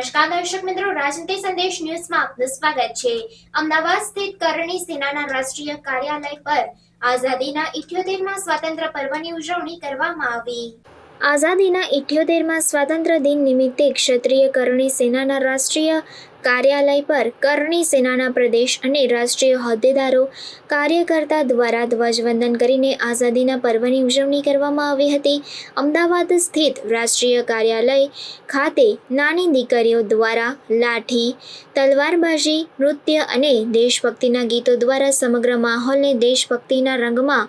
નમસ્કાર દર્શક મિત્રો, રાજનીતિ સંદેશ ન્યૂઝમાં આપનું સ્વાગત છે. અમદાવાદ સ્થિત કરણી સેનાના રાષ્ટ્રીય કાર્યાલય પર આઝાદીના ઇઠ્યોતેરમાં સ્વાતંત્ર્ય પર્વની ઉજવણી કરવામાં આવી. આઝાદીના ઇઠ્યોતેરમાં સ્વાતંત્ર્ય દિન નિમિત્તે ક્ષત્રિય કરણી સેનાના રાષ્ટ્રીય કાર્યાલય પર કરણી સેનાના પ્રદેશ અને રાષ્ટ્રીય હોદ્દેદારો, કાર્યકર્તા દ્વારા ધ્વજવંદન કરીને આઝાદીના પર્વની ઉજવણી કરવામાં આવી હતી. અમદાવાદ સ્થિત રાષ્ટ્રીય કાર્યાલય ખાતે નાની દીકરીઓ દ્વારા લાઠી, તલવારબાજી, નૃત્ય અને દેશભક્તિના ગીતો દ્વારા સમગ્ર માહોલને દેશભક્તિના રંગમાં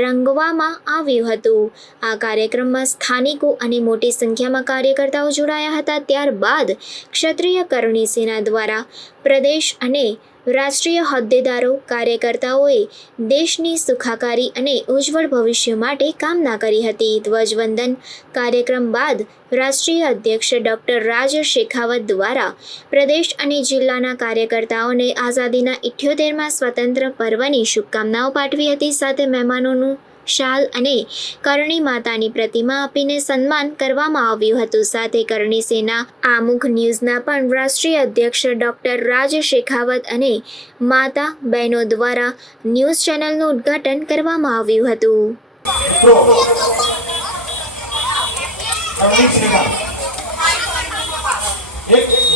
રંગવામાં આવ્યું હતું. આ કાર્યક્રમમાં સ્થાનિકો અને મોટી સંખ્યામાં કાર્યકર્તાઓ જોડાયા હતા. ત્યારબાદ ક્ષત્રિય કરણી સેના દ્વારા પ્રદેશ અને રાષ્ટ્રીય હોદ્દેદારો, કાર્યકર્તાઓએ દેશની સુખાકારી અને ઉજ્જવળ ભવિષ્ય માટે કામના કરી હતી. ધ્વજવંદન કાર્યક્રમ બાદ રાષ્ટ્રીય અધ્યક્ષ ડૉક્ટર રાજ શેખાવત દ્વારા પ્રદેશ અને જિલ્લાના કાર્યકર્તાઓને આઝાદીના ઇઠ્યોતેરમાં સ્વતંત્ર પર્વની શુભકામનાઓ પાઠવી હતી. સાથે મહેમાનોનું શાલ અને કરણી માતાની પ્રતિમા આપીને સન્માન કરવામાં આવ્યું હતું. સાથે કરણી સેના આમુખ ન્યૂઝના પણ રાષ્ટ્રીય અધ્યક્ષ ડોક્ટર રાજ શેખાવત અને માતા બહેનો દ્વારા ન્યૂઝ ચેનલનું ઉદ્ઘાટન કરવામાં આવ્યું હતું.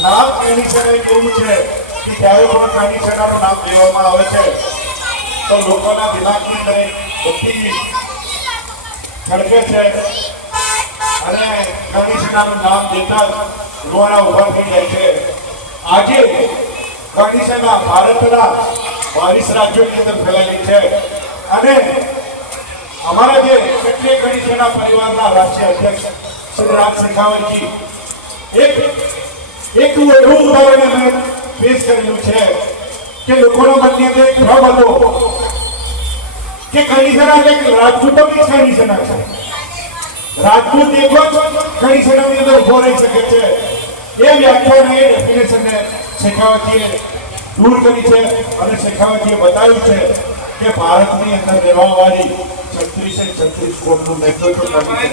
નામ એની સેના એવું છે કે જ્યારે પણ કાની સેનાનું નામ લેવામાં આવે છે. તો લોકોના દિમાગની અંદર બધી ઝડપે છે અને કરણી નામ લેતા જ ઊભા થઈ જાય છે આજે ગણેશના ભારતના બાવીસ રાજ્યોની અંદર ફેલાયેલી છે અને અમારા જે ક્ષત્રિય ગણેશના પરિવારના રાષ્ટ્રીય અધ્યક્ષ શ્રી રામ શેખાવતજી એક એક એવું ઉદાહરણ અમે પેશ કરેલું છે કે લોકોના મનની અંદર એક ભ્રમ હતો કે સેના એક રાજપૂતોની જ ગણી સેના છે રાજપૂત એક જ ગણી સેનાની અંદર ઊભો રહી શકે છે? એ વ્યાખ્યાન એ ડેફિનેશનને શેખાવતીએ દૂર કરી છે અને શેખાવતીએ બતાવ્યું છે કે ભારતની અંદર રહેવાવાળી છત્રીસે છત્રીસ કોમનું નેતૃત્વ કરી છે.